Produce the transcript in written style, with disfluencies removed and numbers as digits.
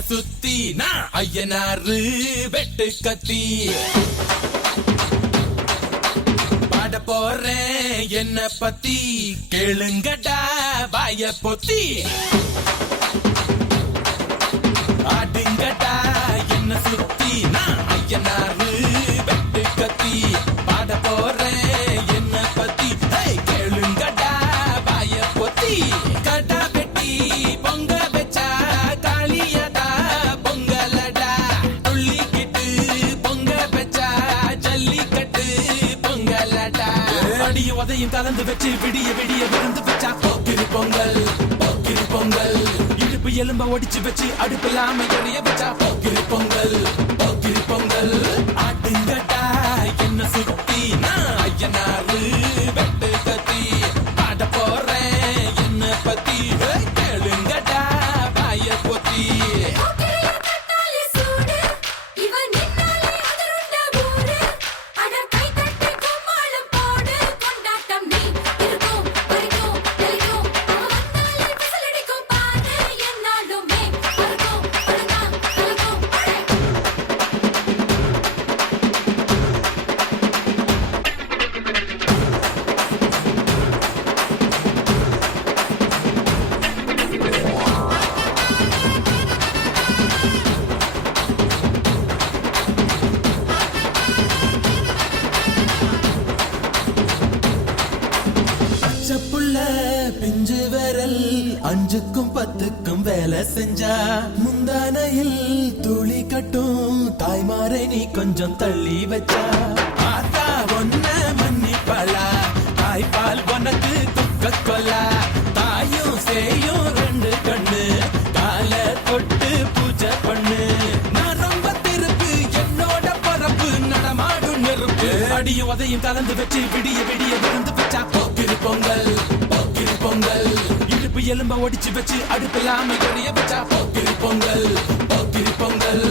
சுத்தி நான் ஐயனாரு வெட்டு கத்தி பாட போறேன் என்ன பத்தி கேளுங்கடா வாய பொத்தி ஆடுங்கடா என்ன சுத்தி நான் ஐயனாரு வெட்டு கத்தி பாட போறேன் என்ன பத்தி கேளுங்கடா வாய பொத்தி கடா வெட்டி பொங்க வச்சா காளியதா பொங்கலடா துள்ளிக்கிட்டு பொங்க வச்சா ஜல்லிக்கட்டு பொங்கலடா அடிய உதையும் கலந்து வச்சு விடிய விடிய விருந்து வச்சா போக்கிரி பொங்கல் போக்கிரி பொங்கல் இடுப்பு எலும்ப ஒடிச்சு வச்சு அடுப்பில்லாம எரிய வச்சா போக்கிரி பொங்கல் போக்கிரி பொங்கல் ஆட்டுங்கடா என்ன சுத்தி நான் ஐயனாரு வெட்டு கத்தி பாட போறேன் என்ன பத்தி கேளுங்கடா வாய பொத்தி புள்ள பிஞ்சு விரல் அஞ்சுக்கும் பத்துக்கும் வேலை செஞ்சா முந்தானையில் துளி கட்டும் தாய்மாரை நீ கொஞ்சம் தள்ளி வச்சா ஆத்தா ஒன்ன மன்னிப்பலா தாய்ப்பால் உனக்கு துக்க கொல்லா தாயும் சேயும் ரெண்டு கண்ணு கால தொட்டு பூஜை பண்ணு நான் ரொம்ப திருப்பு என்னோட பரப்பு நடமாடும் நெருப்பு அடியும் உதையும் கலந்து வச்சு விடிய விடிய விருந்து வச்சா போக்கிரி பொங்கல் போக்கிரி பொங்கல் இடுப்பு எலும்ப ஒடிச்சு வச்சு அடுப்பில்லாம எரிய வச்சா போக்கிரி பொங்கல் போக்கிரி பொங்கல்